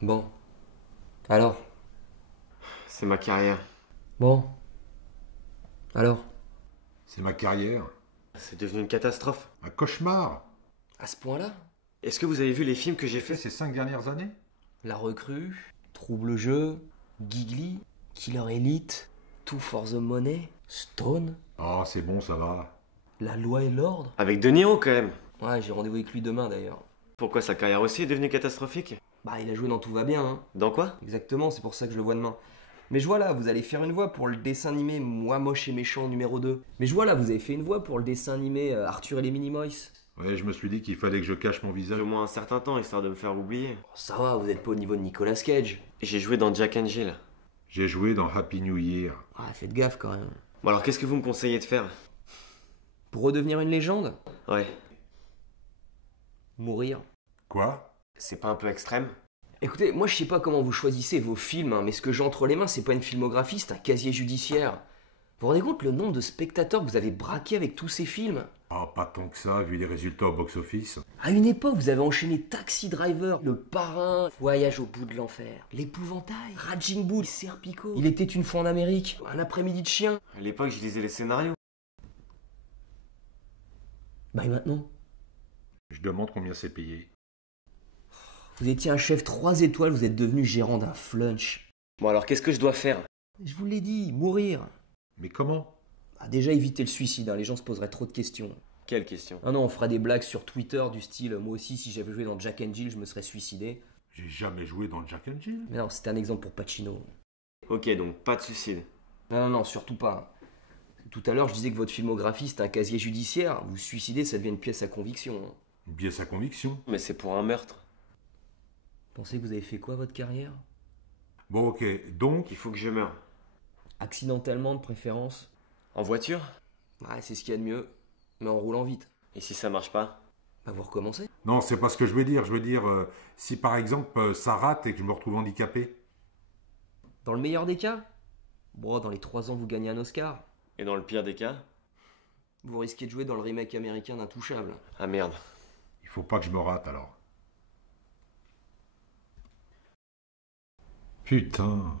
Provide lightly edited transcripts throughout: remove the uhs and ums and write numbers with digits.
Bon. Alors? C'est ma carrière. Bon. Alors? C'est ma carrière. C'est devenu une catastrophe. Un cauchemar. À ce point-là? Est-ce que vous avez vu les films que j'ai Fait faits? ces 5 dernières années? La Recrue, Trouble Jeu, Gigli, Killer Elite, Two for the Money, Stone, Ah, c'est bon, ça va. La Loi et l'Ordre. Avec De Niro quand même. Ouais, j'ai rendez-vous avec lui demain d'ailleurs. Pourquoi sa carrière aussi est devenue catastrophique? Bah, il a joué dans Tout va bien, hein. Dans quoi? Exactement, c'est pour ça que je le vois demain. Mais je vois là, vous allez faire une voix pour le dessin animé Moi moche et méchant numéro 2. Mais je vois là, vous avez fait une voix pour le dessin animé Arthur et les Minimoys. Ouais, je me suis dit qu'il fallait que je cache mon visage. Au moins un certain temps, histoire de me faire oublier. Oh, ça va, vous êtes pas au niveau de Nicolas Cage. J'ai joué dans Jack and Jill. J'ai joué dans Happy New Year. Ah, faites gaffe quand même. Bon alors qu'est-ce que vous me conseillez de faire? Pour redevenir une légende? Ouais. Mourir. Quoi? C'est pas un peu extrême? Écoutez, moi je sais pas comment vous choisissez vos films, hein, mais ce que j'ai entre les mains, c'est pas une filmographie, c'est un casier judiciaire. Vous vous rendez compte le nombre de spectateurs que vous avez braqués avec tous ces films? Ah, pas tant que ça, vu les résultats au box-office. À une époque, vous avez enchaîné Taxi Driver, Le Parrain, Voyage au bout de l'enfer, L'Épouvantail, Raging Bull, Serpico, Il était une fois en Amérique, Un après-midi de chien. À l'époque, je lisais les scénarios. Bah et maintenant? Je demande combien c'est payé. Vous étiez un chef 3 étoiles, vous êtes devenu gérant d'un flunch. Bon alors qu'est-ce que je dois faire? Je vous l'ai dit, mourir. Mais comment? Bah déjà éviter le suicide, hein, les gens se poseraient trop de questions. Quelle question? Ah non, on fera des blagues sur Twitter du style moi aussi si j'avais joué dans Jack and Jill, je me serais suicidé. J'ai jamais joué dans Jack and Jill. Mais non, c'était un exemple pour Pacino. Ok, donc pas de suicide. Non, surtout pas. Tout à l'heure, je disais que votre filmographie c'était un casier judiciaire. Vous suicidez, ça devient une pièce à conviction. Hein. Une pièce à conviction. Mais c'est pour un meurtre. Pensez que vous avez fait quoi votre carrière? Bon, ok, donc... Il faut que je meure. Accidentellement de préférence. En voiture? Ouais, c'est ce qu'il y a de mieux. Mais en roulant vite. Et si ça marche pas? Bah vous recommencez. Non, c'est pas ce que je veux dire. Je veux dire, si par exemple ça rate et que je me retrouve handicapé. Dans le meilleur des cas, bon, dans les 3 ans vous gagnez un Oscar. Et dans le pire des cas? Vous risquez de jouer dans le remake américain d'Intouchable. Ah merde. Il faut pas que je me rate alors. Putain,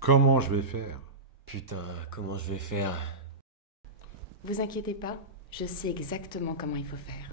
comment je vais faire? Putain, comment je vais faire? Vous inquiétez pas, je sais exactement comment il faut faire.